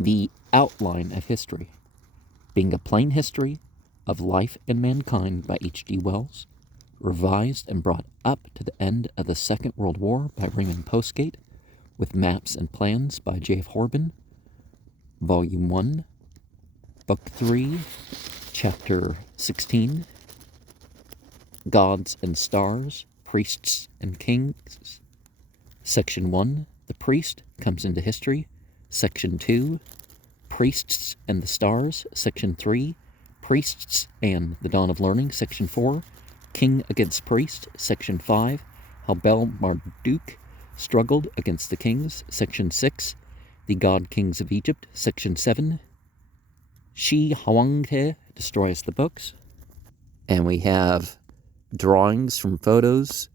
The Outline of History, being a plain history of life and mankind by H.G. Wells, revised and brought up to the end of the Second World War by Raymond Postgate, with maps and plans by J.F. Horben, Volume 1, Book 3, Chapter 16, Gods and Stars, Priests and Kings. Section 1, The Priest Comes into History. Section 2, Priests and the Stars. Section 3, Priests and the Dawn of Learning. Section 4, King against Priest. Section 5, How Bel-Marduk struggled against the kings. Section 6, The God Kings of Egypt. Section 7, Shi Huanghe destroys the books. And we have drawings from photos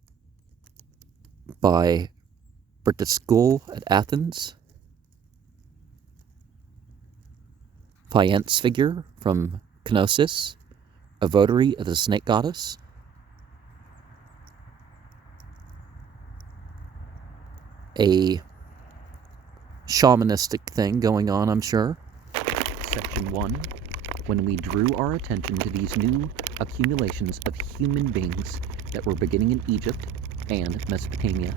by Britta School at Athens. Faience figure from Knossos, a votary of the snake goddess. A shamanistic thing going on, I'm sure. Section 1. When we drew our attention to these new accumulations of human beings that were beginning in Egypt and Mesopotamia,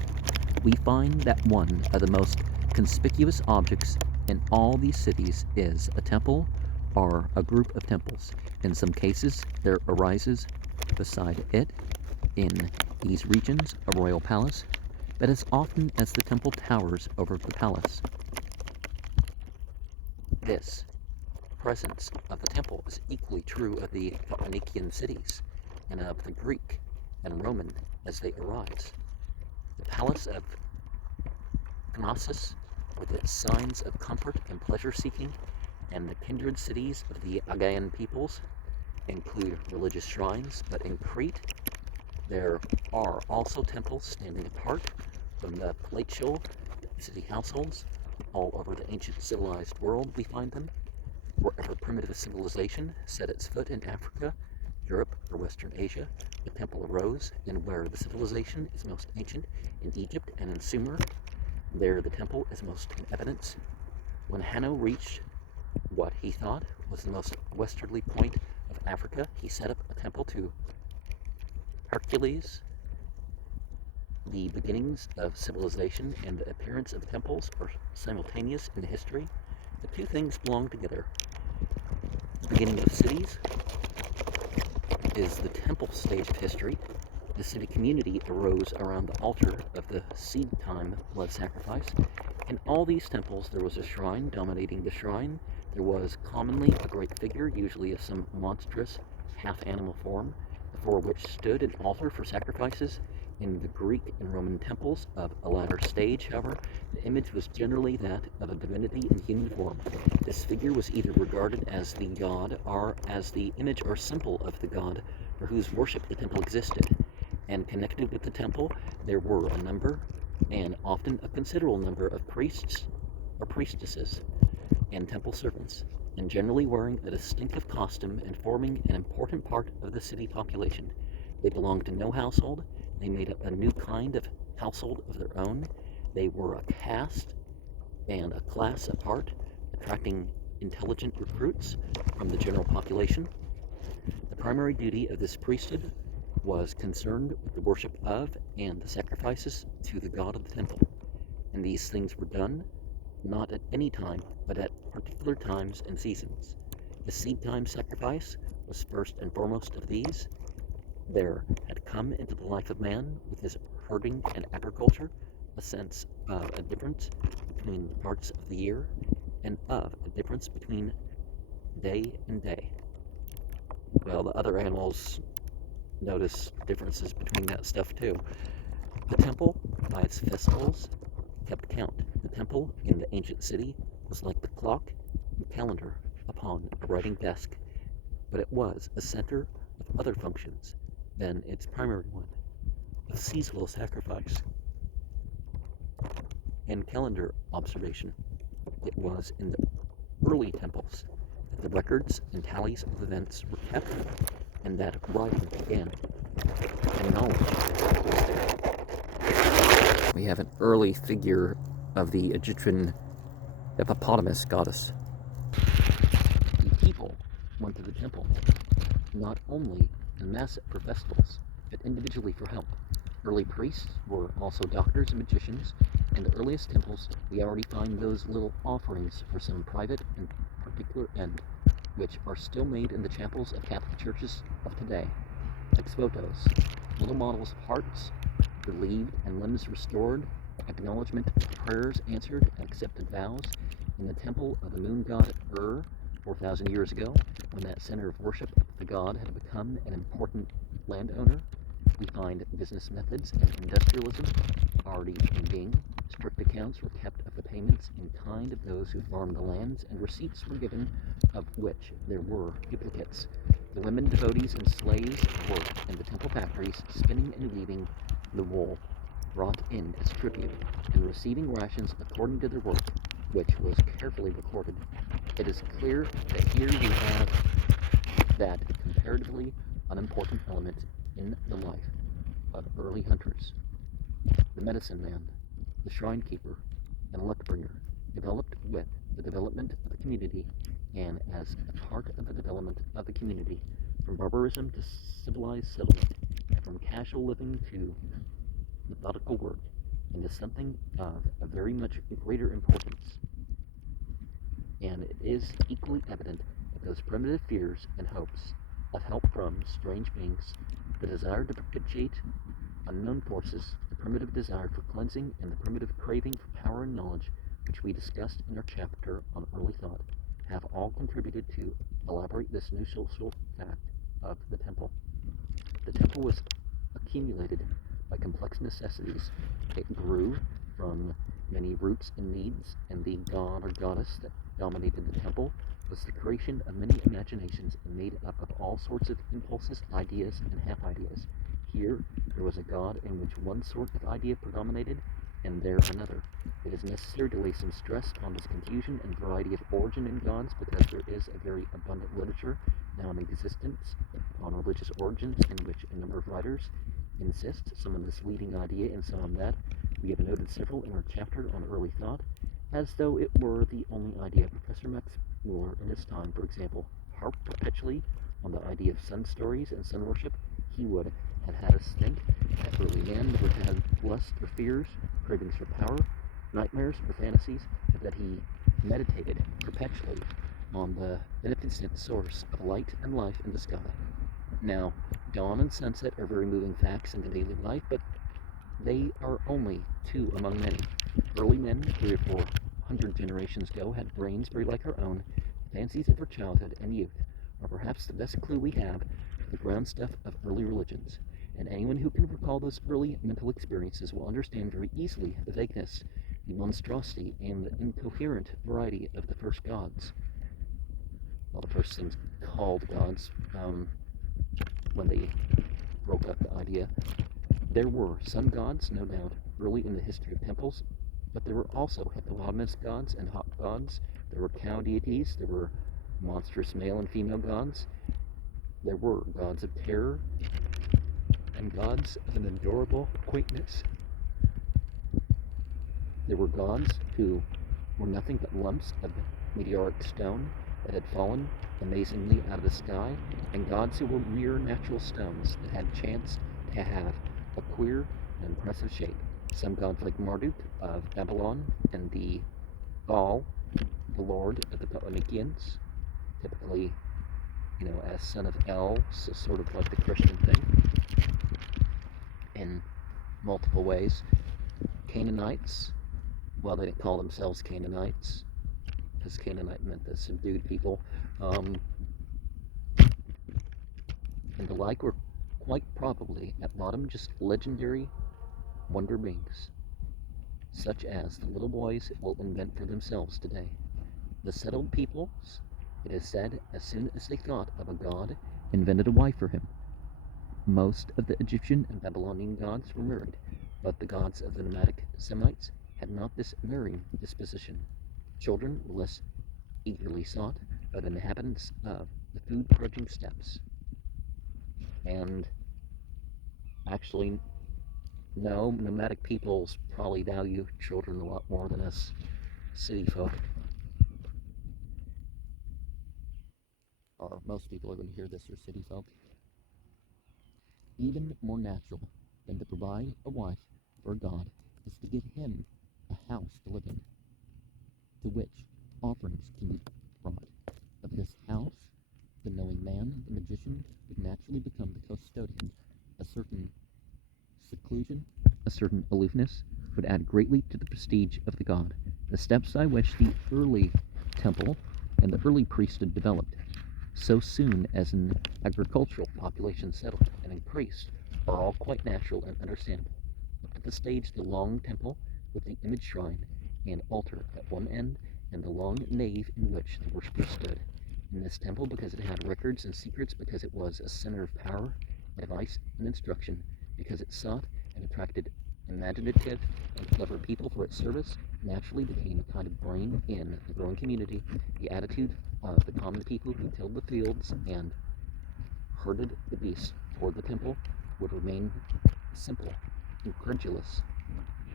we find that one of the most conspicuous objects in all these cities is a temple or a group of temples. In some cases, there arises beside it, in these regions, a royal palace, but as often as the temple towers over the palace. This presence of the temple is equally true of the Phoenician cities and of the Greek and Roman as they arise. The palace of Knossos, with its signs of comfort and pleasure-seeking, and the kindred cities of the Achaean peoples include religious shrines, but in Crete there are also temples standing apart from the palatial city households. All over the ancient civilized world we find them. Wherever primitive civilization set its foot in Africa, Europe, or Western Asia, the temple arose, and where the civilization is most ancient, in Egypt and in Sumer, there the temple is most in evidence. When Hanno reached what he thought was the most westerly point of Africa, he set up a temple to Hercules. The beginnings of civilization and the appearance of temples are simultaneous in history. The two things belong together. The beginning of cities is the temple stage of history. The city community arose around the altar of the seed time blood sacrifice. In all these temples there was a shrine. Dominating the shrine there was commonly a great figure, usually of some monstrous half-animal form, before which stood an altar for sacrifices. In the Greek and Roman temples of a latter stage, however, the image was generally that of a divinity in human form. This figure was either regarded as the god or as the image or symbol of the god for whose worship the temple existed. And connected with the temple, there were a number, and often a considerable number, of priests or priestesses and temple servants, and generally wearing a distinctive costume and forming an important part of the city population. They belonged to no household. They made up a new kind of household of their own. They were a caste and a class apart, attracting intelligent recruits from the general population. The primary duty of this priesthood was concerned with the worship of and the sacrifices to the god of the temple. And these things were done not at any time, but at particular times and seasons. The seed time sacrifice was first and foremost of these. There had come into the life of man, with his herding and agriculture, a sense of a difference between the parts of the year, and of a difference between day and day. Well, the other animals notice differences between that stuff too. The temple, by its festivals, kept count. The temple in the ancient city was like the clock and calendar upon a writing desk, but it was a center of other functions than its primary one, of seasonal sacrifice and calendar observation. It was in the early temples that the records and tallies of events were kept, and that writing began, and knowledge was there. We have an early figure of the Egyptian hippopotamus goddess. The people went to the temple, not only en masse for festivals, but individually for help. Early priests were also doctors and magicians. In the earliest temples, we already find those little offerings for some private and particular end, which are still made in the chapels of Catholic churches of today. Ex votos, little models of hearts, relieved and limbs restored, acknowledgement of prayers answered and accepted vows in the temple of the moon god Ur 4,000 years ago, when that center of worship of the god had become an important landowner. We find business methods and industrialism already in being. Strict accounts were kept of the payments in kind of those who farmed the lands, and receipts were given, of which there were duplicates. The women, devotees, and slaves worked in the temple factories, spinning and weaving the wool brought in as tribute, and receiving rations according to their work, which was carefully recorded. It is clear that here we have that comparatively unimportant element in the life of early hunters. The medicine man, the shrine keeper, and luck bringer developed with the development of the community, and as a part of the development of the community, from barbarism to civilized settlement, from casual living to methodical work, into something of a very much greater importance. And it is equally evident that those primitive fears and hopes of help from strange beings, the desire to propitiate unknown forces, the primitive desire for cleansing, and the primitive craving for power and knowledge, which we discussed in our chapter on early thought, have all contributed to elaborate this new social fact of the temple. The temple was accumulated by complex necessities. It grew from many roots and needs, and the god or goddess that dominated the temple was the creation of many imaginations and made up of all sorts of impulses, ideas, and half-ideas. Here, there was a god in which one sort of idea predominated, and there another. It is necessary to lay some stress on this confusion and variety of origin in gods, because there is a very abundant literature now in existence on religious origins, in which a number of writers insist, some on this leading idea and some on that. We have noted several in our chapter on early thought, as though it were the only idea. Professor Max Muller, in his time, for example, harped perpetually on the idea of sun stories and sun worship. He would have had us think that early men would have lust or fears, cravings for power, nightmares or fantasies, and that he meditated perpetually on the beneficent source of light and life in the sky. Now, dawn and sunset are very moving facts in the daily life, but they are only two among many. Early men, 3 or 400 generations ago, had brains very like our own. Fancies of our childhood and youth are perhaps the best clue we have to the ground stuff of early religions, and anyone who can recall those early mental experiences will understand very easily the vagueness, the monstrosity, and the incoherent variety of the first gods. Well, the first things called gods, when they broke up the idea. There were sun gods, no doubt, early in the history of temples, but there were also hippopotamus gods and hawk gods. There were cow deities. There were monstrous male and female gods. There were gods of terror and gods of an adorable quaintness. There were gods who were nothing but lumps of meteoric stone that had fallen amazingly out of the sky, and gods who were mere natural stones that had chance to have a queer and impressive shape. Some gods like Marduk of Babylon and the Baal, the lord of the Phoenicians, typically, as son of El, so sort of like the Christian thing, in multiple ways. Canaanites, well, they didn't call themselves Canaanites, because Canaanite meant the subdued people, and the like were quite probably, at bottom, just legendary wonder beings, such as the little boys will invent for themselves today. The settled peoples, it is said, as soon as they thought of a god, invented a wife for him. Most of the Egyptian and Babylonian gods were married, but the gods of the nomadic Semites had not this marrying disposition. Children were less eagerly sought by the inhabitants of the food-grudging steppes. And actually, no, nomadic peoples probably value children a lot more than us city folk. most people are going to hear this are city folk. Even more natural than to provide a wife for God is to give him a house to live in, to which offerings can be brought. Of this house, the knowing man, the magician, would naturally become the custodian. A certain seclusion, a certain aloofness, would add greatly to the prestige of the god. The steps by which the early temple and the early priesthood developed, so soon as an agricultural population settled and increased, are all quite natural and understandable. Up at the stage, the long temple with the image shrine and altar at one end, and the long nave in which the worshipper stood. In this temple, because it had records and secrets, because it was a center of power, advice, and instruction, because it sought and attracted imaginative and clever people for its service, naturally became a kind of brain in the growing community. The attitude of the common people who tilled the fields and herded the beasts toward the temple would remain simple, incredulous.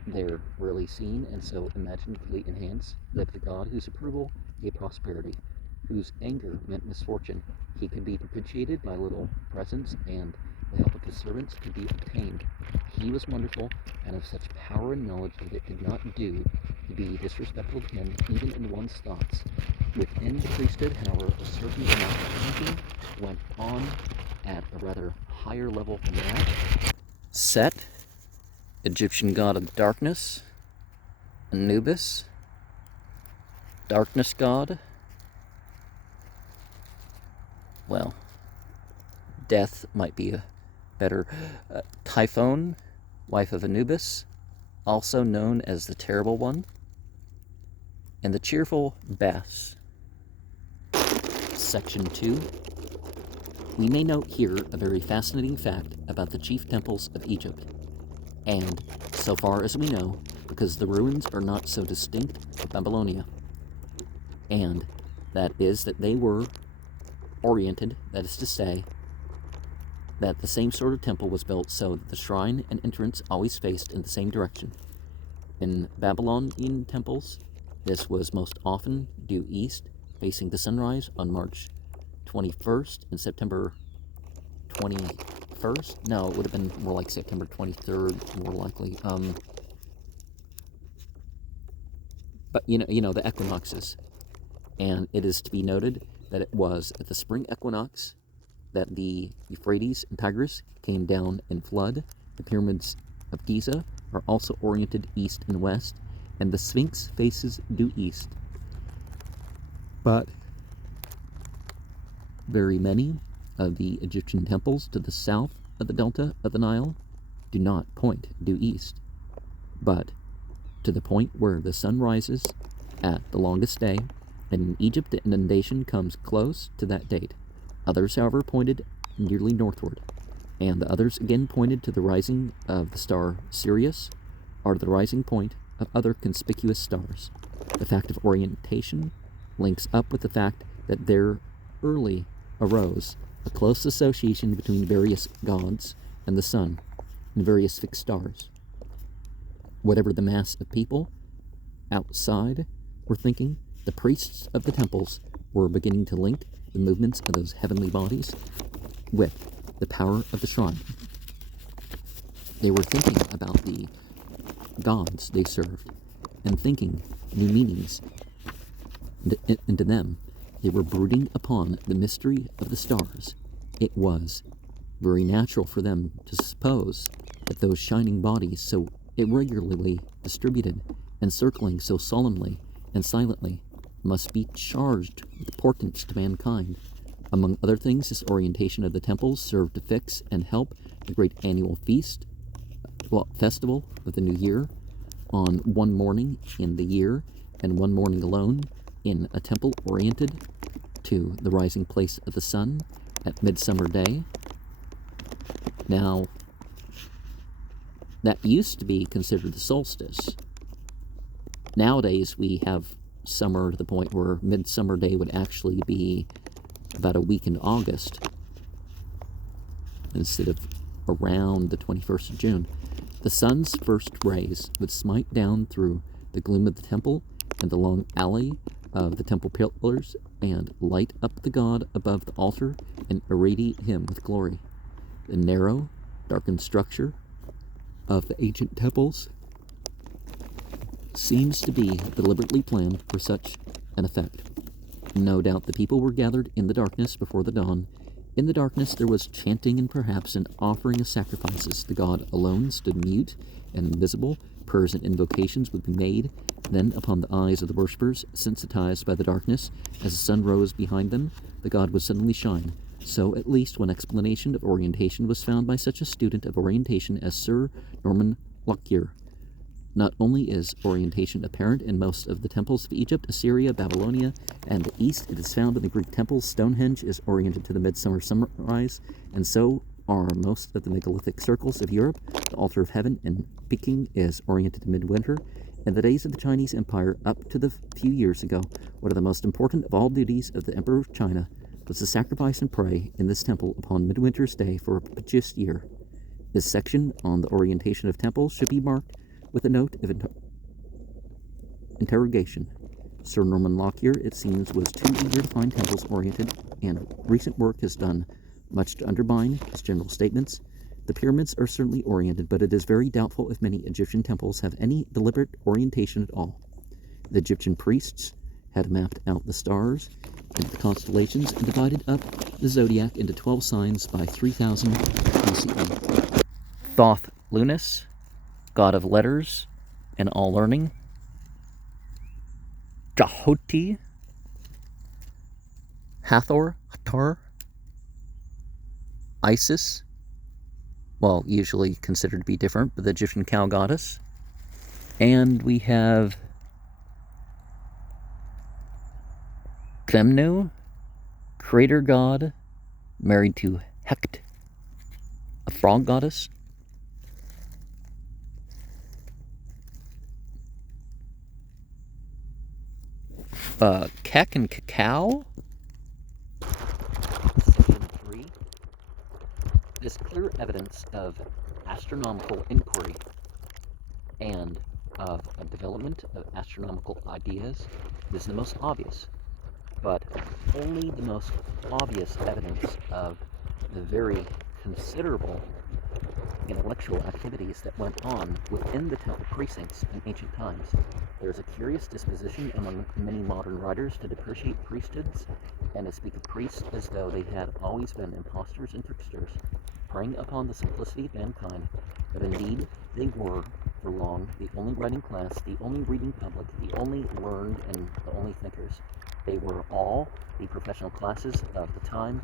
They're rarely seen and so imaginatively enhanced that the god whose approval gave prosperity, whose anger meant misfortune, he could be propitiated by little presents, and the help of his servants could be obtained. He was wonderful, and of such power and knowledge that it did not do to be disrespectful to him, even in one's thoughts. Within the priesthood, however, a certain amount of thinking went on at a rather higher level than that. Set, Egyptian god of darkness. Anubis, darkness god. Well, death might be a better. Typhon, wife of Anubis, also known as the Terrible One. And the cheerful Bes. Section 2. We may note here a very fascinating fact about the chief temples of Egypt. And, so far as we know, because the ruins are not so distinct of Babylonia. And that is that they were oriented, that is to say, that the same sort of temple was built so that the shrine and entrance always faced in the same direction. In Babylonian temples, this was most often due east, facing the sunrise on March 21st and September 21st. No, it would have been more like September 23rd, more likely. But you know the equinoxes. And it is to be noted that it was at the spring equinox that the Euphrates and Tigris came down in flood. The pyramids of Giza are also oriented east and west, and the Sphinx faces due east. But very many of the Egyptian temples to the south of the delta of the Nile do not point due east, but to the point where the sun rises at the longest day, and in Egypt the inundation comes close to that date. Others, however, pointed nearly northward, and the others again pointed to the rising of the star Sirius, or the rising point of other conspicuous stars. The fact of orientation links up with the fact that there early arose a close association between various gods and the sun and various fixed stars. Whatever the mass of people outside were thinking, the priests of the temples were beginning to link the movements of those heavenly bodies with the power of the shrine. They were thinking about the gods they served and thinking new meanings into them. They were brooding upon the mystery of the stars. It was very natural for them to suppose that those shining bodies, so irregularly distributed and circling so solemnly and silently, must be charged with portents to mankind. Among other things, this orientation of the temples served to fix and help the great annual festival of the New Year on one morning in the year, and one morning alone in a temple oriented to the rising place of the sun at Midsummer Day. Now, that used to be considered the solstice. Nowadays, we have summer to the point where Midsummer Day would actually be about a week in August instead of around the 21st of June. The sun's first rays would smite down through the gloom of the temple and the long alley of the temple pillars and light up the god above the altar and irradiate him with glory. The narrow, darkened structure of the ancient temples seems to be deliberately planned for such an effect. No doubt the people were gathered in the darkness before the dawn. In the darkness there was chanting and perhaps an offering of sacrifices. The god alone stood mute and invisible. Prayers and invocations would be made. Then, upon the eyes of the worshippers, sensitized by the darkness, as the sun rose behind them, the god would suddenly shine. So, at least, one explanation of orientation was found by such a student of orientation as Sir Norman Lockyer. Not only is orientation apparent in most of the temples of Egypt, Assyria, Babylonia, and the East, it is found in the Greek temples. Stonehenge is oriented to the midsummer sunrise, and so are most of the megalithic circles of Europe. The altar of heaven in Peking is oriented to midwinter. In the days of the Chinese Empire, up to the few years ago, one of the most important of all duties of the Emperor of China was to sacrifice and pray in this temple upon midwinter's day for a propitious year. This section on the orientation of temples should be marked with a note of interrogation. Sir Norman Lockyer, it seems, was too eager to find temples oriented, and recent work has done much to undermine his general statements. The pyramids are certainly oriented, but it is very doubtful if many Egyptian temples have any deliberate orientation at all. The Egyptian priests had mapped out the stars into the constellations and divided up the zodiac into 12 signs by 3000 BCE. Thoth Lunas, god of letters and all learning. Jahoti, Hathor, Isis, well, usually considered to be different, but the Egyptian cow goddess. And we have Khemnu, crater god, married to Hekt, a frog goddess. Kek and Cacao. Section 3. This clear evidence of astronomical inquiry and of a development of astronomical ideas is the most obvious, but only the most obvious evidence of the very considerable intellectual activities that went on within the temple precincts in ancient times. There is a curious disposition among many modern writers to depreciate priesthoods and to speak of priests as though they had always been impostors and tricksters, preying upon the simplicity of mankind. But indeed, they were, for long, the only writing class, the only reading public, the only learned, and the only thinkers. They were all the professional classes of the time.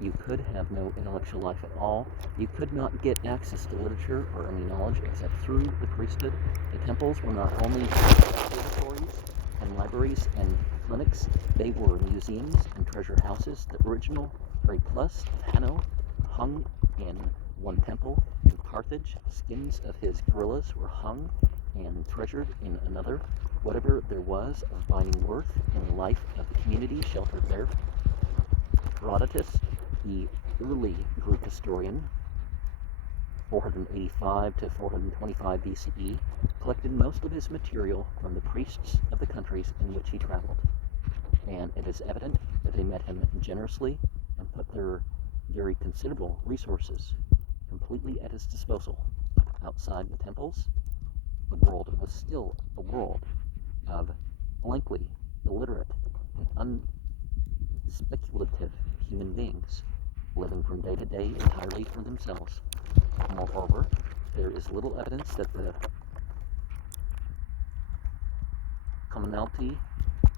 You could have no intellectual life at all. You could not get access to literature or any knowledge except through the priesthood. The temples were not only laboratories and libraries and clinics, they were museums and treasure houses. The original Great Plus of Hanno hung in one temple. In Carthage, skins of his gorillas were hung and treasured in another. Whatever there was of binding worth in the life of the community sheltered there. Herodotus, the early Greek historian, 485 to 425 BCE, collected most of his material from the priests of the countries in which he traveled, and it is evident that they met him generously and put their very considerable resources completely at his disposal. Outside the temples, the world was still a world of blankly illiterate and unspeculative human beings, living from day to day entirely for themselves. Moreover, there is little evidence that the commonalty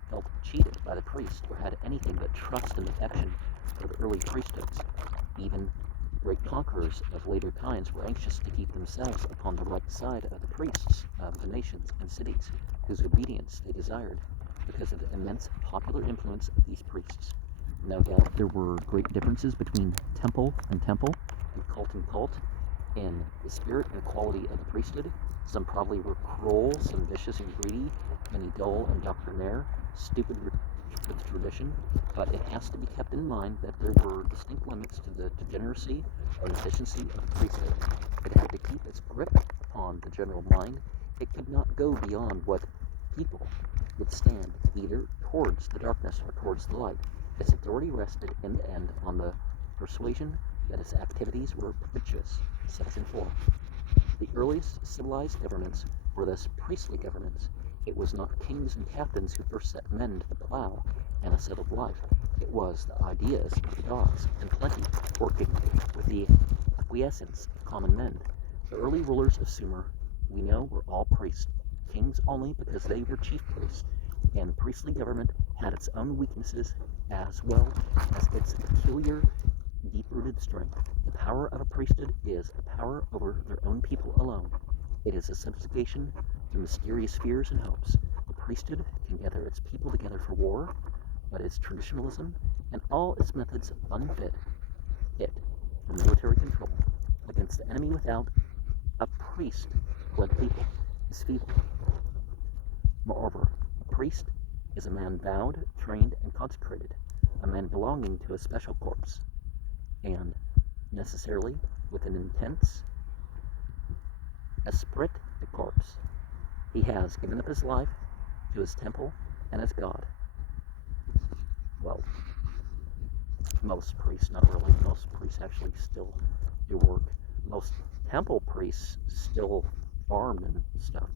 felt cheated by the priest or had anything but trust and affection for the early priesthoods. Even great conquerors of later kinds were anxious to keep themselves upon the right side of the priests of the nations and cities whose obedience they desired because of the immense popular influence of these priests. No doubt there were great differences between temple and cult, in the spirit and quality of the priesthood. Some probably were cruel, some vicious and greedy, many dull and doctrinaire, stupid with tradition, but it has to be kept in mind that there were distinct limits to the degeneracy or efficiency of the priesthood. It had to keep its grip upon the general mind. It could not go beyond what people would stand either towards the darkness or towards the light. Its authority rested end to end on the persuasion that its activities were propitious. Section 4. The earliest civilized governments were thus priestly governments. It was not kings and captains who first set men to the plow and a settled life. It was the ideas of the gods and plenty working with the acquiescence of common men. The early rulers of Sumer, we know, were all priests, kings only because they were chief priests, and priestly government had its own weaknesses as well as its peculiar deep-rooted strength. The power of a priesthood is a power over their own people alone. It is a subjugation to mysterious fears and hopes. The priesthood can gather its people together for war, but its traditionalism and all its methods unfit it for military control. Against the enemy without a priest-led people is feeble. Moreover, a priest is a man vowed, trained, and consecrated, a man belonging to a special corps, and necessarily with an intense esprit de corps. He has given up his life to his temple and his God. Well, most priests, not really. Most priests actually still do work. Most temple priests still farm and stuff.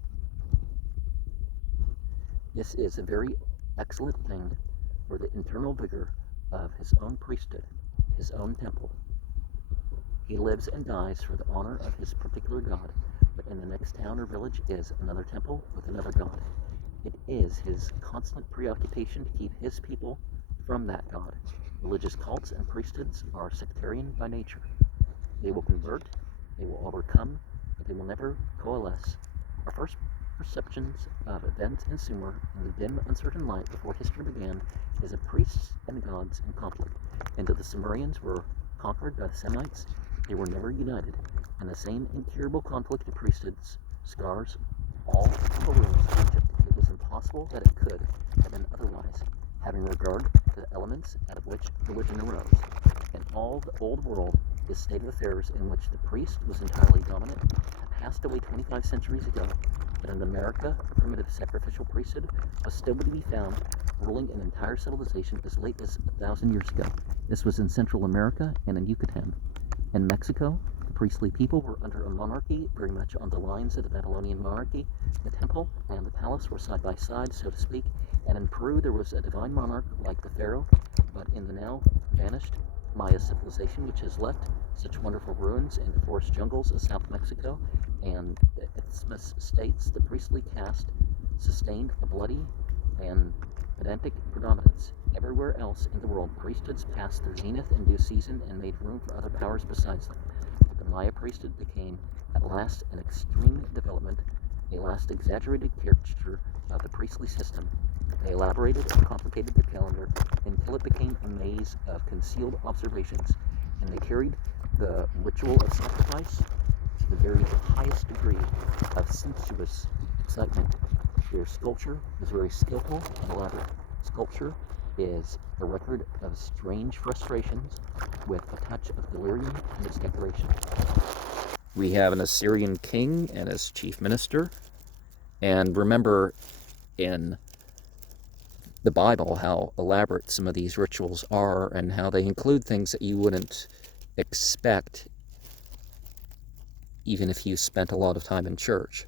This is a very excellent thing for the internal vigor of his own priesthood, his own temple. He lives and dies for the honor of his particular God, but in the next town or village is another temple with another God. It is his constant preoccupation to keep his people from that God. Religious cults and priesthoods are sectarian by nature. They will convert, they will overcome, but they will never coalesce. Our first perceptions of events in Sumer in the dim, uncertain light before history began is of priests and gods in conflict. And though the Sumerians were conquered by the Semites, they were never united, and the same incurable conflict of priesthoods scars all the ruins of Egypt. It was impossible that it could have been otherwise, having regard to the elements out of which religion arose. In all the old world, this state of affairs in which the priest was entirely dominant had passed away 25 centuries ago, but in America, a primitive sacrificial priesthood was still to be found, ruling an entire civilization as late as 1,000 years ago. This was in Central America and in Yucatan. In Mexico, the priestly people were under a monarchy very much on the lines of the Babylonian monarchy. The temple and the palace were side by side, so to speak, and in Peru there was a divine monarch like the pharaoh, but in the now vanished Maya civilization, which has left such wonderful ruins in the forest jungles of South Mexico and the Isthmus states, the priestly caste sustained a bloody and pedantic predominance. Everywhere else in the world, priesthoods passed their zenith in due season and made room for other powers besides them. But the Maya priesthood became at last an extreme development, a last exaggerated caricature of the priestly system. They elaborated and complicated their calendar until it became a maze of concealed observations, and they carried the ritual of sacrifice to the very highest degree of sensuous excitement. Their sculpture was very skillful and elaborate. Sculpture is a record of strange frustrations with a touch of delirium in its decoration. We have an Assyrian king and his chief minister, and remember in the Bible how elaborate some of these rituals are and how they include things that you wouldn't expect even if you spent a lot of time in church.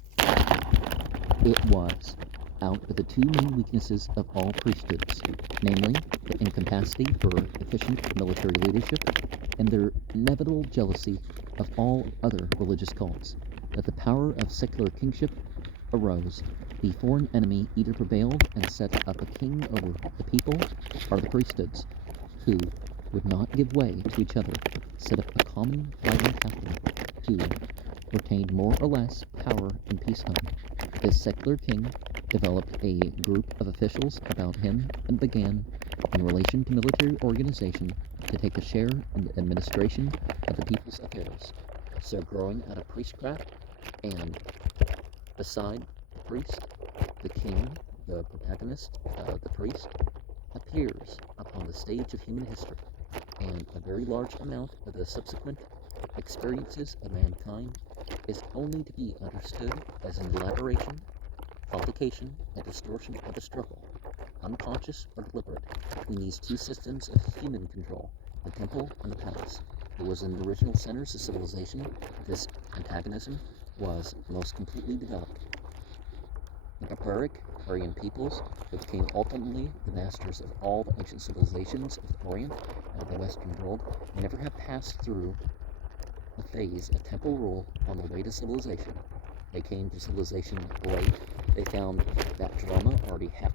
It was out of the two main weaknesses of all priesthoods, namely their incapacity for efficient military leadership and their inevitable jealousy of all other religious cults, that the power of secular kingship arose. The foreign enemy either prevailed and set up a king over the people, or the priesthoods, who would not give way to each other, set up a common fighting capital to retain more or less power in peacetime. This secular king developed a group of officials about him and began, in relation to military organization, to take a share in the administration of the people's affairs. So growing out of priestcraft and beside the priest, the king, the protagonist, the priest, appears upon the stage of human history, and a very large amount of the subsequent experiences of mankind is only to be understood as an elaboration complication and distortion of the struggle, unconscious or deliberate, between these two systems of human control, the temple and the palace. It was in the original centers of civilization this antagonism was most completely developed. The barbaric Aryan peoples, who became ultimately the masters of all the ancient civilizations of the Orient and of the Western world, never have passed through a phase of temple rule on their way to civilization. They came to civilization late. They found that drama already half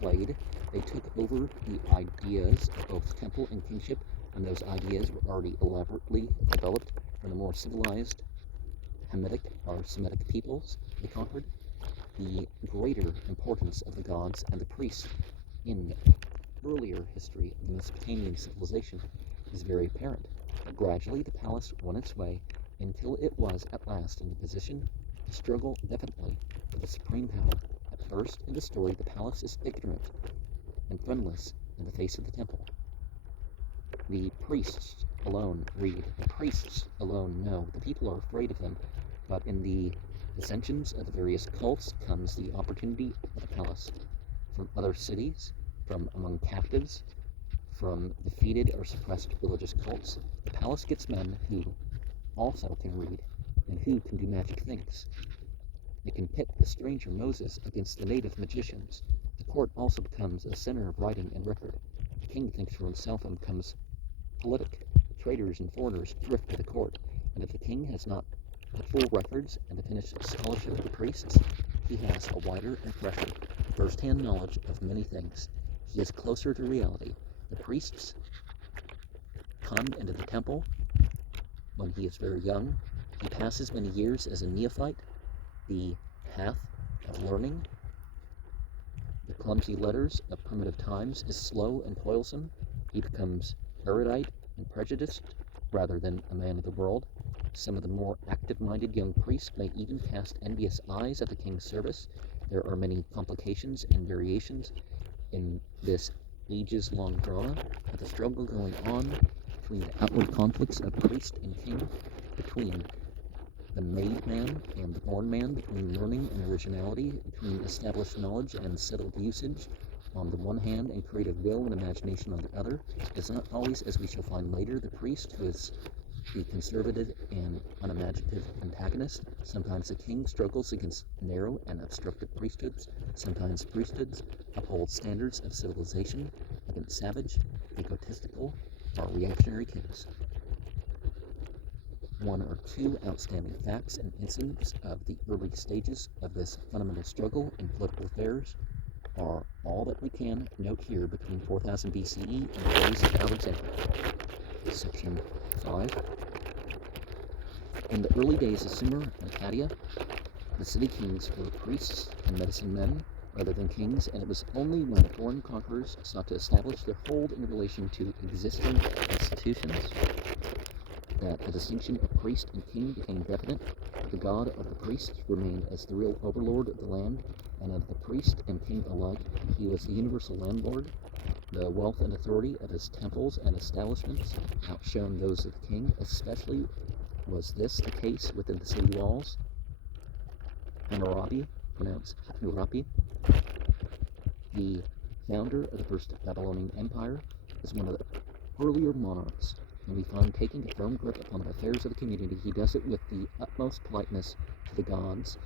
played. They took over the ideas of both temple and kingship, and those ideas were already elaborately developed from the more civilized Hamitic or Semitic peoples they conquered. The greater importance of the gods and the priests in earlier history of the Mesopotamian civilization is very apparent, but gradually the palace won its way until it was at last in the position to struggle definitely for the supreme power. At first in the story, the palace is ignorant and friendless in the face of the temple. The priests alone read, the priests alone know, the people are afraid of them, but in the dissensions of the various cults comes the opportunity of the palace. From other cities, from among captives, from defeated or suppressed religious cults, the palace gets men who also can read and who can do magic things. They can pit the stranger Moses against the native magicians. The court also becomes a center of writing and record. The king thinks for himself and becomes politic. Traders and foreigners drift to the court, and if the king has not the full records and the finished scholarship of the priests, he has a wider and fresher first-hand knowledge of many things. He is closer to reality. The priests come into the temple when he is very young. He passes many years as a neophyte. The path of learning, the clumsy letters of primitive times, is slow and toilsome. He becomes erudite and prejudiced rather than a man of the world. Some of the more active-minded young priests may even cast envious eyes at the king's service. There are many complications and variations in this ages-long drama, with the struggle going on between the outward conflicts of priest and king, between the made man and the born man, between learning and originality, between established knowledge and settled usage on the one hand and creative will and imagination on the other. It's not always, as we shall find later, the priest who is the conservative and unimaginative antagonist. Sometimes the king struggles against narrow and obstructive priesthoods. Sometimes priesthoods uphold standards of civilization against savage, egotistical, or reactionary kings. One or two outstanding facts and incidents of the early stages of this fundamental struggle in political affairs are all that we can note here between 4000 BCE and the days of Alexander. Section 5. In the early days of Sumer and Akkadian, the city kings were priests and medicine men rather than kings, and it was only when foreign conquerors sought to establish their hold in relation to existing institutions that the distinction of priest and king became definite. The god of the priest remained as the real overlord of the land, and of the priest and king alike, he was the universal landlord. The wealth and authority of his temples and establishments outshone those of the king. Especially was this the case within the city walls. Hammurabi, pronounced Hammurabi, the founder of the first Babylonian Empire, is one of the earlier monarchs, and we find taking a firm grip upon the affairs of the community. He does it with the utmost politeness to the gods.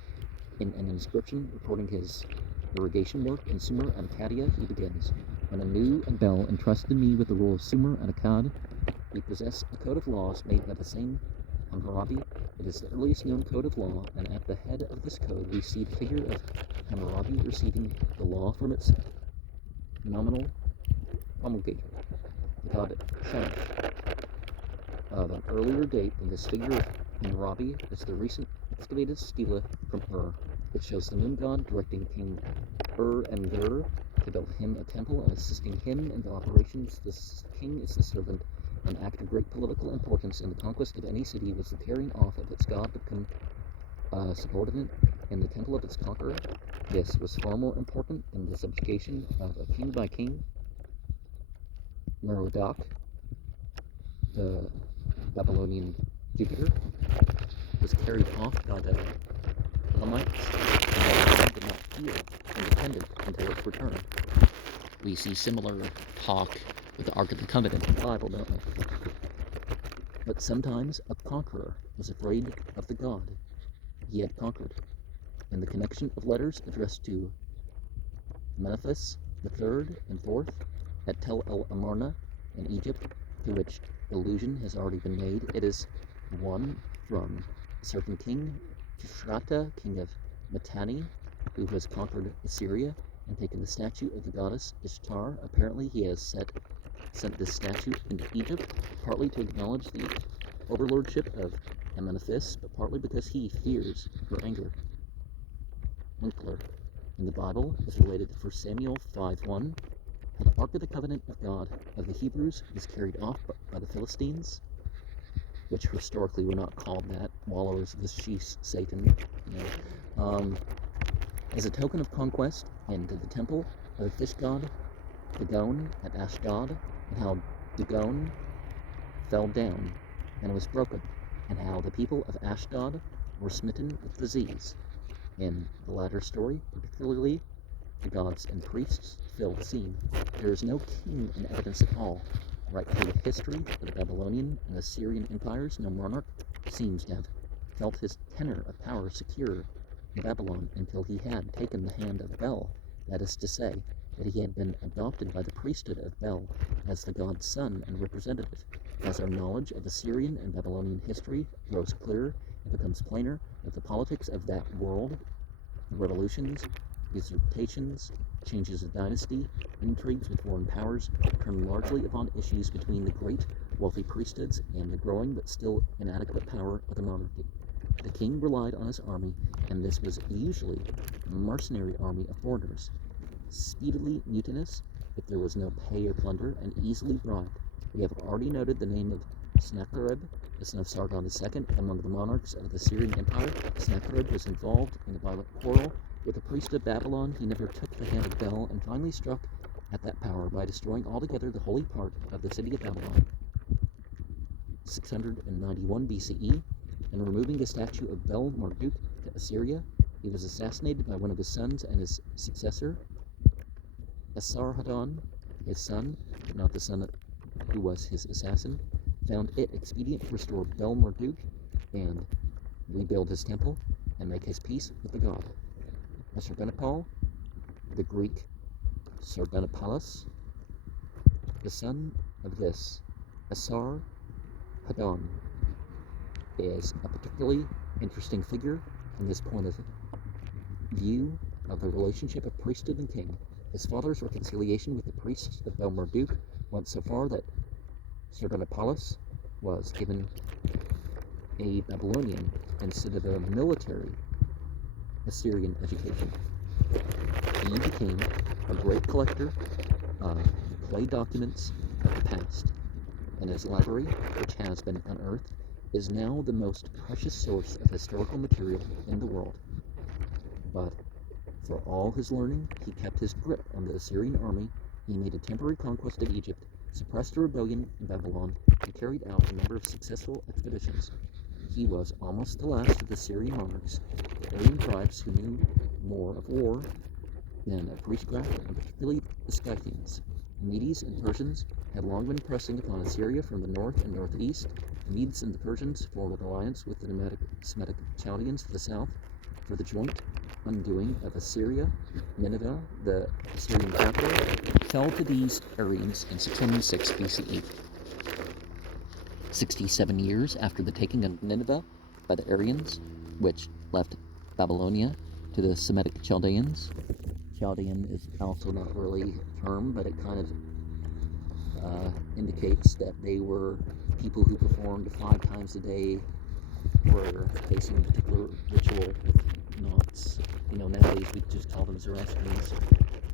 In an inscription recording his irrigation work in Sumer and Akkad, he begins, "When Anu and Bel entrusted me with the rule of Sumer and Akkad, we possess a code of laws made by the same Hammurabi. It is the earliest known code of law, and at the head of this code we see the figure of Hammurabi receiving the law from its nominal promulgator, the god Shamash. Of an earlier date than this figure of Hammurabi is the recent excavated stela from Ur, which shows the moon god directing King Ur-Enlil to build him a temple and assisting him in the operations. This king is the servant. An act of great political importance in the conquest of any city was the carrying off of its god to become subordinate in the temple of its conqueror. This was far more important than the subjugation of a king by king. Merodach, the Babylonian Jupiter, was carried off by the Elamites Babylon did not feel independent until its return. We see similar talk with the Ark of the Covenant in the Bible, don't we? But sometimes a conqueror was afraid of the god he had conquered, and the connection of letters addressed to Menestheus III and IV at Tel El Amarna in Egypt, to which allusion has already been made. It is one from a certain king, Tushratta, king of Mitanni, who has conquered Assyria and taken the statue of the goddess Ishtar. Apparently he has sent this statue into Egypt, partly to acknowledge the overlordship of Amenephis, but partly because he fears her anger. Winkler in the Bible is related to 1 Samuel 5:1. The Ark of the Covenant of God of the Hebrews was carried off by the Philistines, which historically were not called that, wallowers of the Sheesh Satan, as a token of conquest into the temple of the fish god Dagon at Ashdod, and how Dagon fell down and was broken, and how the people of Ashdod were smitten with disease. In the latter story, particularly, the gods and priests fill the scene. There is no king in evidence at all. Right through the history of the Babylonian and Assyrian empires, no monarch seems to have felt his tenure of power secure in Babylon until he had taken the hand of Bel, that is to say, that he had been adopted by the priesthood of Bel as the god's son and representative. As our knowledge of Assyrian and Babylonian history grows clearer, it becomes plainer that the politics of that world, revolutions, usurpations, changes of dynasty, intrigues with foreign powers, turn largely upon issues between the great, wealthy priesthoods and the growing but still inadequate power of the monarchy. The king relied on his army, and this was usually a mercenary army of foreigners, speedily mutinous if there was no pay or plunder, and easily bribed. We have already noted the name of Sennacherib, the son of Sargon II, among the monarchs of the Syrian Empire. Sennacherib was involved in a violent quarrel with the priest of Babylon. He never took the hand of Bel, and finally struck at that power by destroying altogether the holy part of the city of Babylon, 691 BCE, and removing the statue of Bel Marduk to Assyria. He was assassinated by one of his sons, and his successor, Esarhaddon, his son, but not the son who was his assassin, found it expedient to restore Bel Marduk and rebuild his temple and make his peace with the god. Ashurbanipal, the Greek Sardanapalus, the son of this Esarhaddon, is a particularly interesting figure from this point of view of the relationship of priesthood and king. His father's reconciliation with the priests of Bel Marduk went so far that Sardanapalus was given a Babylonian instead of a military Assyrian education. He became a great collector of clay documents of the past, and his library, which has been unearthed, is now the most precious source of historical material in the world. But for all his learning, he kept his grip on the Assyrian army. He made a temporary conquest of Egypt, suppressed a rebellion in Babylon, and carried out a number of successful expeditions. He was almost the last of the Syrian monarchs, the Aryan tribes who knew more of war than of priestcraft, and particularly the Scythians. The Medes and Persians had long been pressing upon Assyria from the north and northeast. The Medes and the Persians formed an alliance with the Semitic Chaldeans to the south for the joint undoing of Assyria. Nineveh, the Assyrian capital, fell to these Aryans in 606 BCE. 67 years after the taking of Nineveh by the Aryans, which left Babylonia to the Semitic Chaldeans. Chaldean is also not really a term, but it kind of indicates that they were people who performed 5 times a day, were facing a particular ritual with knots. Nowadays we just call them Zoroastrians.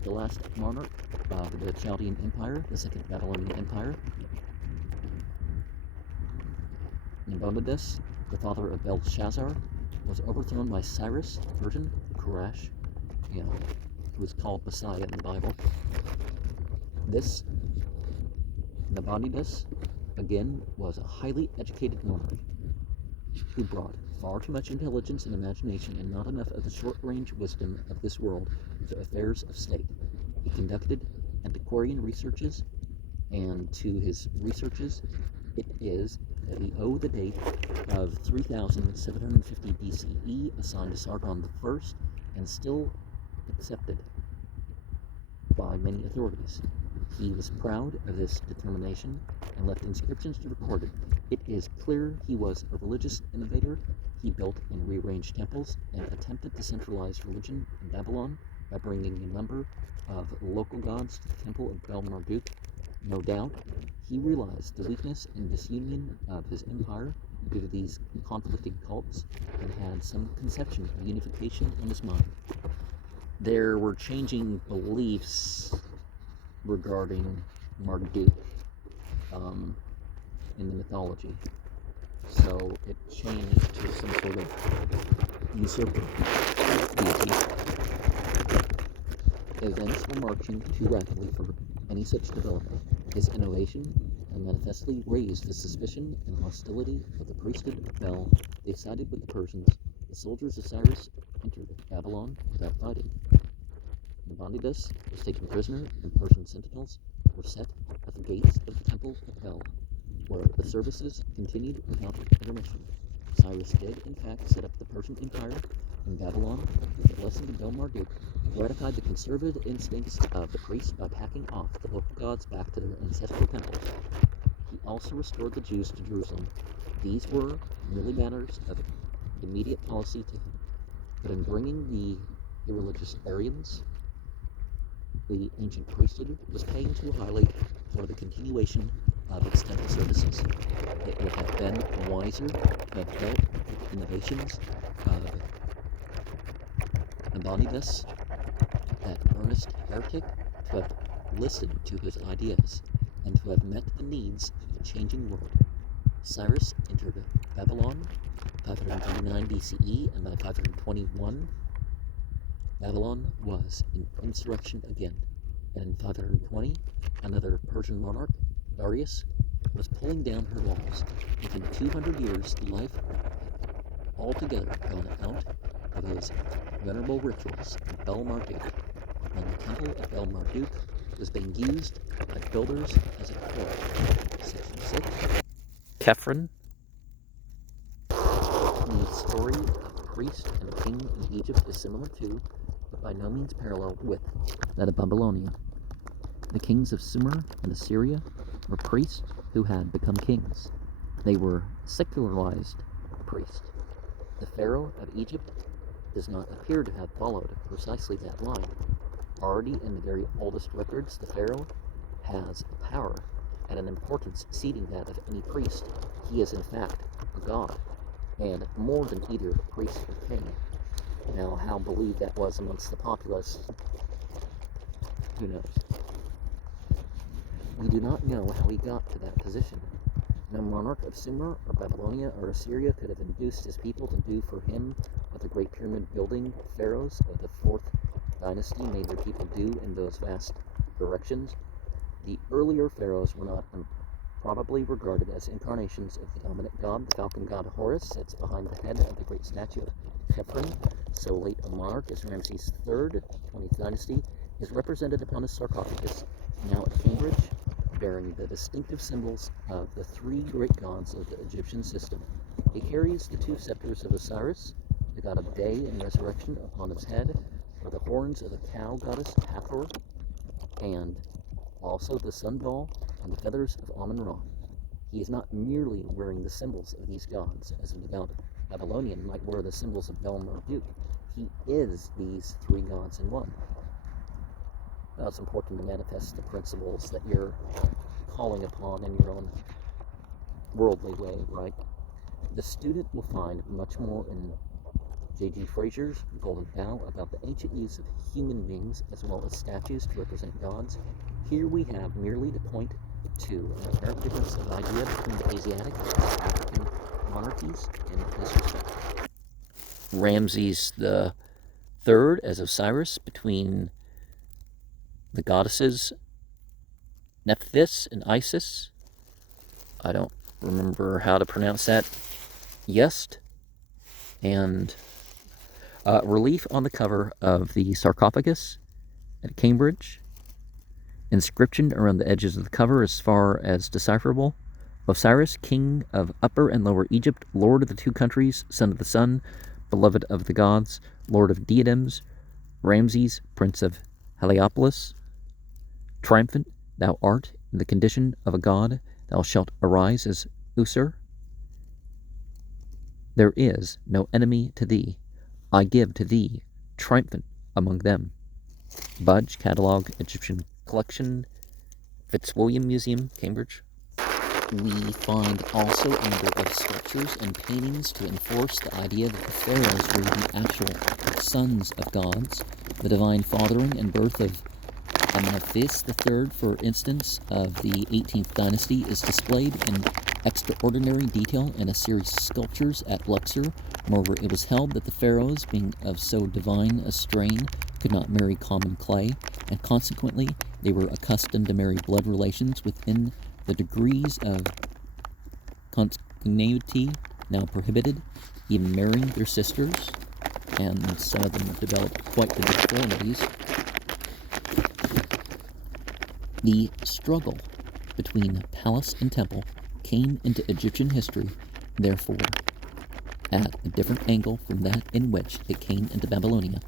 The last monarch of the Chaldean Empire, the Second Babylonian Empire, Nabonidus, the father of Belshazzar, was overthrown by Cyrus, the Persian, Koresh, who was called Messiah in the Bible. This Nabonidus, again, was a highly educated monarch. who brought far too much intelligence and imagination and not enough of the short-range wisdom of this world into affairs of state. He conducted antiquarian researches, and to his researches it is that we owe the date of 3750 BCE assigned to Sargon I, and still accepted by many authorities. He was proud of this determination and left inscriptions to record it. It is clear he was a religious innovator. He built and rearranged temples and attempted to centralize religion in Babylon by bringing a number of local gods to the temple of Bel-Marduk. No doubt, he realized the weakness and disunion of his empire due to these conflicting cults and had some conception of unification in his mind. There were changing beliefs regarding Marduk in the mythology, so it changed to some sort of usurper deity. Events were marching too rapidly for any such development. His innovation manifestly raised the suspicion and hostility of the priesthood of Bel. They sided with the Persians. The soldiers of Cyrus entered Babylon without fighting. Nabonidus was taken prisoner, and Persian sentinels were set at the gates of the temple of Bel, where the services continued without intermission. Cyrus did, in fact, set up the Persian Empire in Babylon with the blessing of Bel-Marduk, gratified the conservative instincts of the priests by packing off the local gods back to their ancestral temples. He also restored the Jews to Jerusalem. These were merely matters of immediate policy to him, but in bringing the irreligious Arians, the ancient priesthood was paying too highly for the continuation of its temple services. It would have been wiser to have dealt with the innovations of Nabonidus, that earnest heretic, to have listened to his ideas, and to have met the needs of the changing world. Cyrus entered Babylon 529 BCE, and by 521, Babylon was in insurrection again, and in 520, another Persian monarch, Darius, was pulling down her walls. Within 200 years, life had altogether gone out of those venerable rituals of Bel-Marduk, and the temple of Bel-Marduk was being used by builders as a court. Section 6. Khephren. The story of a priest and a king in Egypt is similar to, but by no means parallel with, that of Babylonia. The kings of Sumer and Assyria were priests who had become kings. They were secularized priests. The Pharaoh of Egypt does not appear to have followed precisely that line. Already in the very oldest records, the Pharaoh has power and an importance exceeding that of any priest. He is in fact a god, and more than either priest or king. Now, how believed that was amongst the populace, who knows? We do not know how he got to that position. No monarch of Sumer or Babylonia or Assyria could have induced his people to do for him what the great pyramid building pharaohs of the 4th dynasty made their people do in those vast erections. The earlier pharaohs were not probably regarded as incarnations of the dominant god. The falcon god Horus sits behind the head of the great statue of Khephren. So late a monarch as Ramses III, 20th dynasty, is represented upon a sarcophagus, now at Cambridge, bearing the distinctive symbols of the 3 great gods of the Egyptian system. He carries the 2 scepters of Osiris, the god of day and resurrection, upon his head, or the horns of the cow goddess Hathor, and also the sun ball and the feathers of Amun-Ra. He is not merely wearing the symbols of these gods, as a devout Babylonian might wear the symbols of Bel-Marduk. He is these 3 gods in one. Now it's important to manifest the principles that you're calling upon in your own worldly way, right? The student will find much more in J.G. Frazier's Golden Bough about the ancient use of human beings as well as statues to represent gods. Here we have merely to point to an apparent difference of idea between the Asiatic and African monarchies in this respect. Ramses the Third as Osiris between the goddesses Nephthys and Isis. I don't remember how to pronounce that. Yest, and relief on the cover of the sarcophagus at Cambridge. Inscription around the edges of the cover as far as decipherable. Osiris, king of Upper and Lower Egypt, lord of the two countries, son of the sun, beloved of the gods, lord of diadems. Ramses, prince of Heliopolis, triumphant thou art in the condition of a god, thou shalt arise as Usur. There is no enemy to thee, I give to thee, triumphant among them. Budge, Catalogue, Egyptian Collection, Fitzwilliam Museum, Cambridge. We find also a number of sculptures and paintings to enforce the idea that the pharaohs were the actual sons of gods. The divine fathering and birth of Amenophis III, for instance, of the 18th dynasty, is displayed in extraordinary detail in a series of sculptures at Luxor. Moreover, it was held that the pharaohs, being of so divine a strain, could not marry common clay, and consequently they were accustomed to marry blood relations within the degrees of consanguinity now prohibited, even marrying their sisters, and some of them developed quite the deformities. The struggle between palace and temple came into Egyptian history, therefore, at a different angle from that in which it came into Babylonia.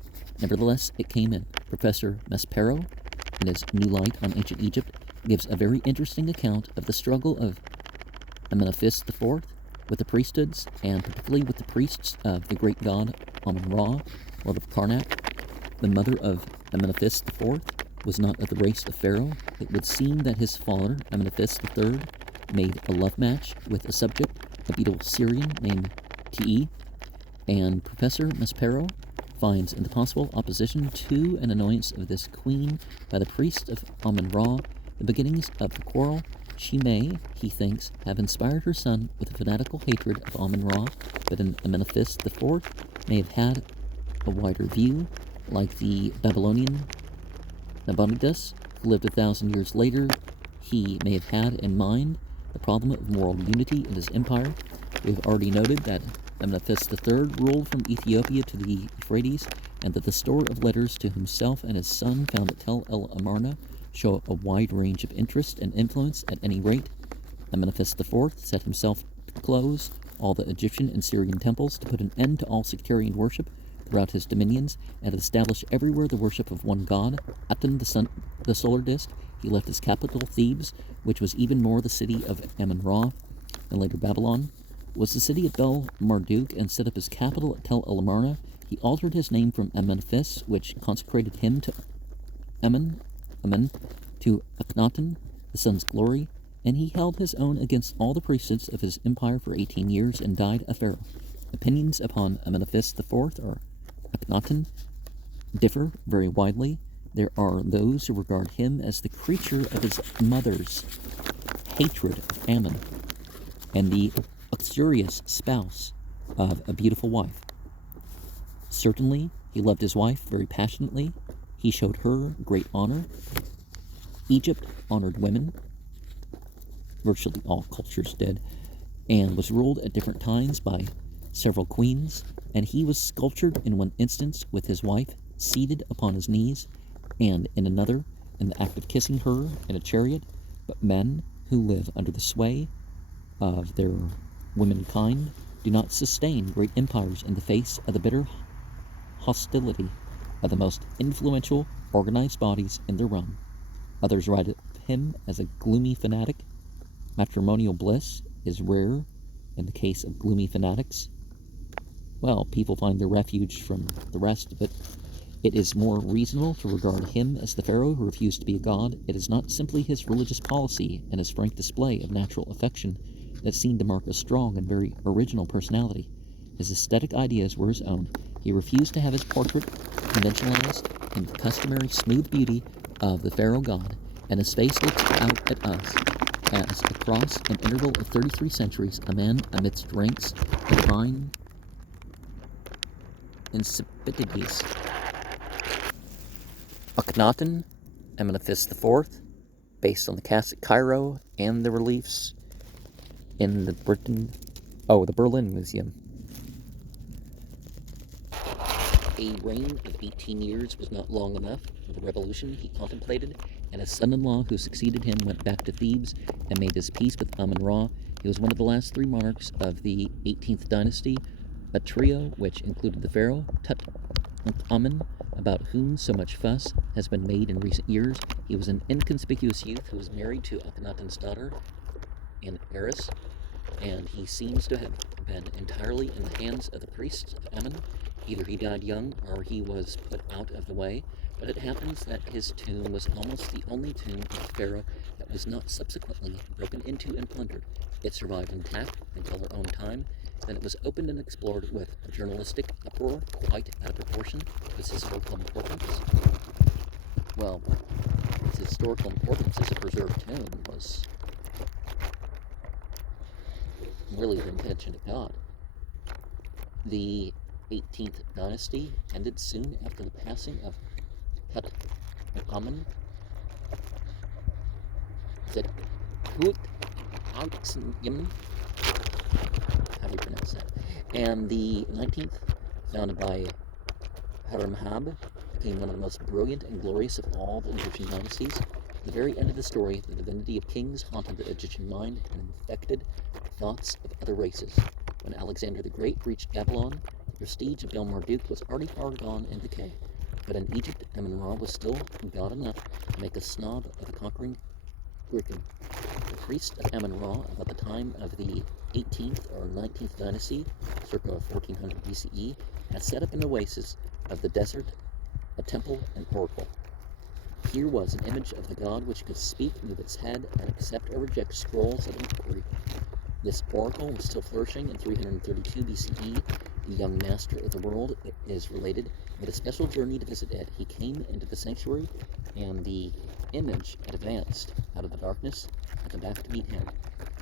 Nevertheless, it came in. Professor Maspero, in his New Light on Ancient Egypt, gives a very interesting account of the struggle of Amenophis IV with the priesthoods, and particularly with the priests of the great god Amun-Ra, lord of Karnak. The mother of Amenophis IV was not of the race of Pharaoh. It would seem that his father, Amenophis III, made a love match with a subject, a beautiful Syrian named Te, and Professor Maspero finds in the possible opposition to an annoyance of this queen by the priest of Amun-Ra the beginnings of the quarrel. She may, he thinks, have inspired her son with a fanatical hatred of Amun-Ra, but in Amenophis IV may have had a wider view, like the Babylonian Nabonidus, who lived 1,000 years later. He may have had in mind the problem of moral unity in his empire. We have already noted that Amenophis III ruled from Ethiopia to the Euphrates, and that the store of letters to himself and his son found at Tel el Amarna show a wide range of interest and influence. At any rate, Amenophis IV set himself to close all the Egyptian and Syrian temples, to put an end to all sectarian worship throughout his dominions, and to establish everywhere the worship of one god, Aten, the solar disk. He left his capital, Thebes, which was even more the city of Amun-Ra, and later Babylon, was the city of Bel Marduk, and set up his capital at Tel el Amarna. He altered his name from Amenophis, which consecrated him to Amen, to Akhenaten, the sun's glory, and he held his own against all the priesthoods of his empire for 18 years, and died a pharaoh. Opinions upon Amenophis IV or Akhenaten differ very widely. There are those who regard him as the creature of his mother's hatred of Ammon, and the luxurious spouse of a beautiful wife. Certainly, he loved his wife very passionately. He showed her great honor. Egypt honored women. Virtually all cultures did, and was ruled at different times by several queens, and he was sculptured in one instance with his wife seated upon his knees, and in another in the act of kissing her in a chariot. But men who live under the sway of their womankind do not sustain great empires in the face of the bitter hostility of the most influential organized bodies in their realm. Others write him as a gloomy fanatic. Matrimonial bliss is rare in the case of gloomy fanatics. Well, people find their refuge from the rest, but it is more reasonable to regard him as the pharaoh who refused to be a god. It is not simply his religious policy and his frank display of natural affection that seemed to mark a strong and very original personality. His aesthetic ideas were his own. He refused to have his portrait conventionalized in the customary smooth beauty of the pharaoh god, and his face looks out at us as, across an interval of 33 centuries, a man amidst ranks of divine insipidities. Akhenaten, Amenophis IV, based on the cast at Cairo and the reliefs in the Britain Oh, the Berlin Museum. A reign of 18 years was not long enough for the revolution he contemplated, and his son-in-law, who succeeded him, went back to Thebes and made his peace with Amun-Ra. He was one of the last three monarchs of the 18th dynasty, a trio which included the pharaoh Tutankhamun, about whom so much fuss has been made in recent years. He was an inconspicuous youth who was married to Akhenaten's daughter, an heiress, and he seems to have been entirely in the hands of the priests of Amun. Either he died young or he was put out of the way, but it happens that his tomb was almost the only tomb of the pharaoh that was not subsequently broken into and plundered. It survived intact until our own time. Then it was opened and explored with a journalistic uproar quite out of proportion to its historical importance. Well, its historical importance as a preserved tomb was really the intention of God. The 18th dynasty ended soon after the passing of Tutankhamun. Tutankhamun, how do you pronounce that? And the 19th, founded by Haremhab, became one of the most brilliant and glorious of all the Egyptian dynasties. At the very end of the story, the divinity of kings haunted the Egyptian mind and infected the thoughts of other races. When Alexander the Great reached Babylon, the prestige of El-Marduk was already far gone in decay. But in Egypt, Amun-Ra was still god enough to make a snob of the conquering Greekan. The priest of Amun-Ra about the time of the 18th or 19th dynasty, circa 1400 BCE, had set up in the oasis of the desert a temple and oracle. Here was an image of the god which could speak, move its head, and accept or reject scrolls of inquiry. This oracle was still flourishing in 332 BCE. The young master of the world, it is related, made a special journey to visit it. He came into the sanctuary, and the image had advanced out of the darkness and come back to meet him.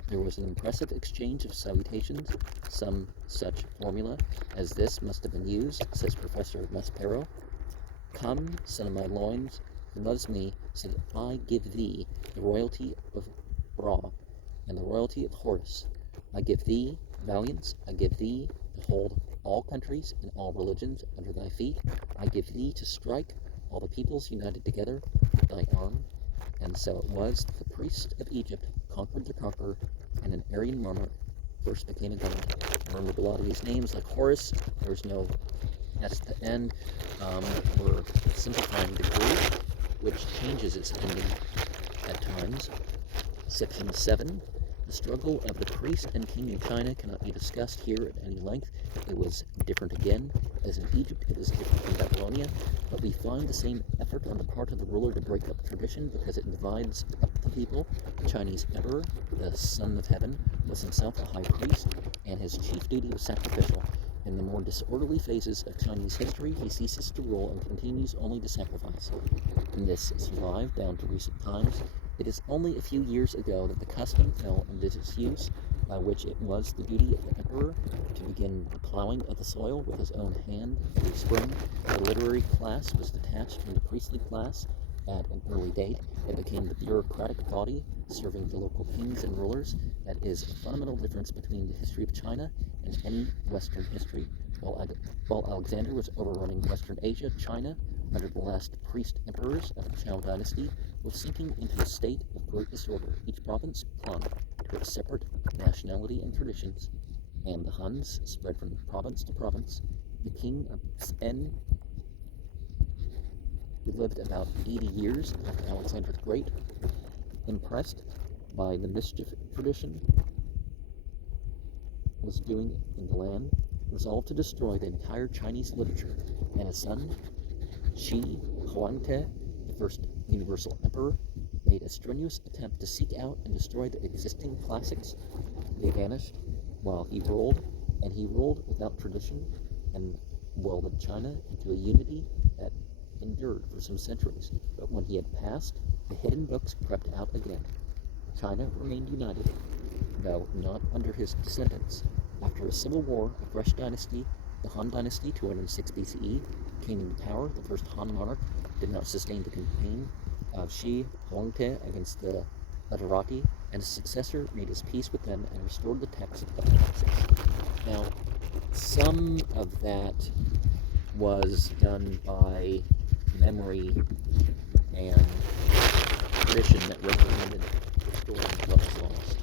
There was an impressive exchange of salutations. Some such formula as this must have been used, says Professor Maspero. Come, son of my loins, who loves me, so that I give thee the royalty of Ra and the royalty of Horus. I give thee valiance, I give thee to hold all countries and all religions under thy feet. I give thee to strike all the peoples united together with thy arm. And so it was that the priest of Egypt conquered the conqueror, and an Aryan monarch first became a god. I remembered a lot of these names, like Horus. There's no S at the end. We're simplifying the Greek, which changes its ending at times. Section 7. The struggle of the priest and king in China cannot be discussed here at any length. It was different again, as in Egypt it was different in Babylonia, but we find the same effort on the part of the ruler to break up tradition because it divides up the people. The Chinese emperor, the son of heaven, was himself a high priest, and his chief duty was sacrificial. In the more disorderly phases of Chinese history, he ceases to rule and continues only to sacrifice. And this survived down to recent times. It is only a few years ago that the custom fell into disuse, by which it was the duty of the emperor to begin the plowing of the soil with his own hand every spring. The literary class was detached from the priestly class at an early date. It became the bureaucratic body serving the local kings and rulers. That is a fundamental difference between the history of China and any Western history. While Alexander was overrunning Western Asia, China, under the last priest emperors of the Zhou dynasty, was sinking into a state of great disorder. Each province clung to its separate nationality and traditions, and the Huns spread from province to province. The king of Sven, who lived about 80 years after Alexander the Great, impressed by the mischief tradition was doing in the land, resolved to destroy the entire Chinese literature, and his son, Shi Huangte, the first universal emperor, made a strenuous attempt to seek out and destroy the existing classics. They vanished while he ruled, and he ruled without tradition and welded China into a unity that endured for some centuries. But when he had passed, the hidden books crept out again. China remained united, though not under his descendants. After a civil war, a fresh dynasty, the Han Dynasty, 206 BCE, came into power. The first Han monarch did not sustain the campaign of Shi Huangte against the literati, and his successor made his peace with them and restored the text of the Texas. Now, some of that was done by memory and tradition that recommended restoring what was lost.